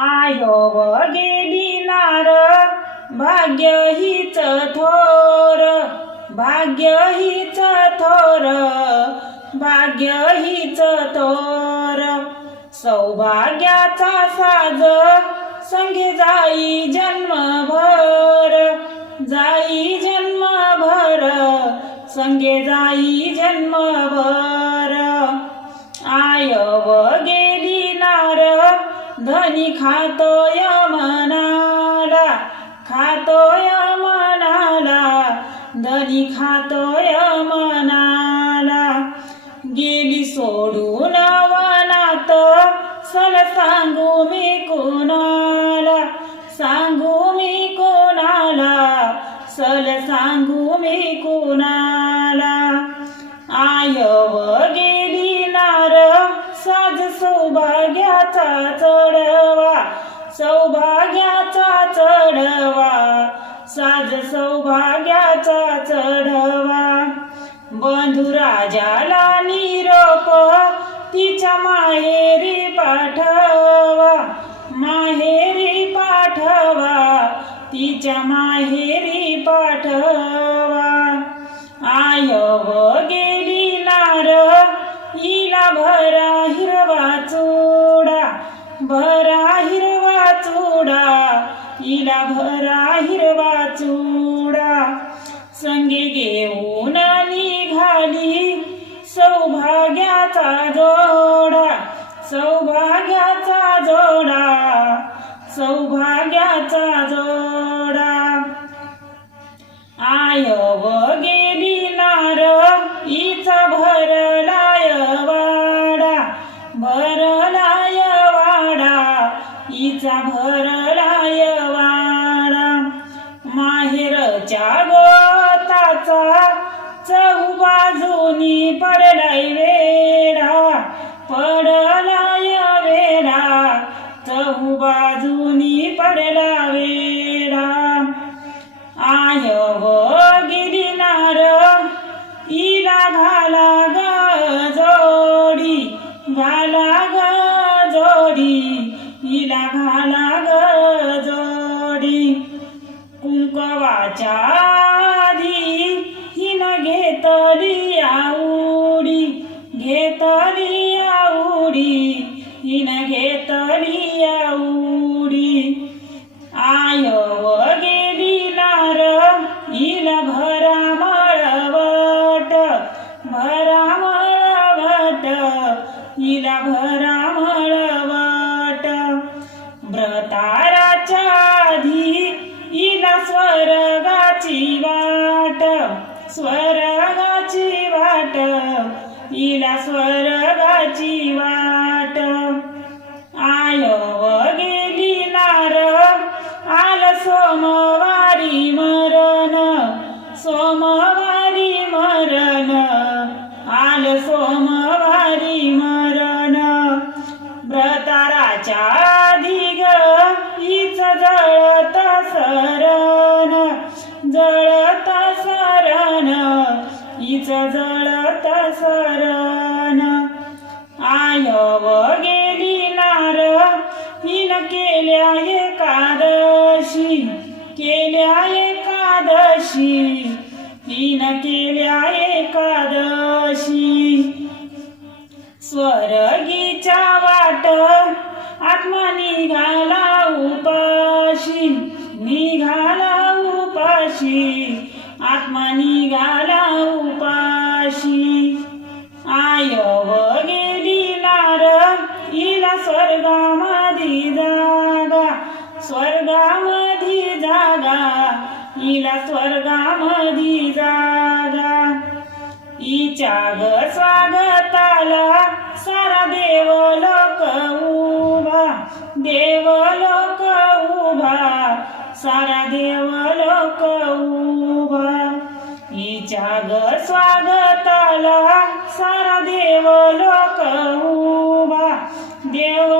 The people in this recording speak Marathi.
आयो गेली नार. भाग्य हीच थोर. भाग्य हीच थोर. भाग्य हीच थोर. सौभाग्याचा साज. संगे जाई जन्मभर. जाई जन्मभर. संगे जाई जन्मभर. आय धनी खातो या मनाला खातोय मनाला धनी खातोय मनाला. गेली सोडून वनात सल सांगू मी कोणाला सांगू मी कोणाला सल सांगू मी कोणाला. आय बंधू राजाला निरोप तिच्या माहेरी पाठवा माहेरी पाठवा तिच्या माहेरी पाठवा. आय व गेली नार हिला भरा हिरवा चोडा भरा हिरवा चोडा हिला भरा हिरवा चोडा. संगे घेऊन सौभाग्याचा जोडा सौभाग्याचा जोडा सौभाग्याचा जोडा. आय व गेली नार हिचा भरलाय वाडा भरलाय वाडा इचा भरलाय वाडा. माहेरच्या गोताचा चहू बाजूनी पडलाय वे. पडलाय आवडी हिन घेतली आवडी आयव व गेली नार हिला भरा मळवट भरा मळवट हिला भरा मळवट व्रताराच्या आधी हिला स्वर्गाची वाट स्वर्गाची इला स्वर्गाची वाट. आय गेली नार आल सोमवारी मरण. सोमवारी मरण आल सोमवारी मरण. व्रताराच्या आधी हीच जळत सरण जळत सरण हीच जळत सरण स्वर्गीच्या वाट आत्मा निघाला उपाशी निघाला उपाशी आत्मा निघाला उपाशी आय व गेली नार हिला स्वर्गामधी जागा स्वर्गामधी जागा हिला स्वर्गामधी जागा. इच्या ग स्वागताला सारा देवलोक उभा देवलोक उभा सारा देवलोक उभा. हिच्या ग स्वागताला सारा देवलोक उभा देव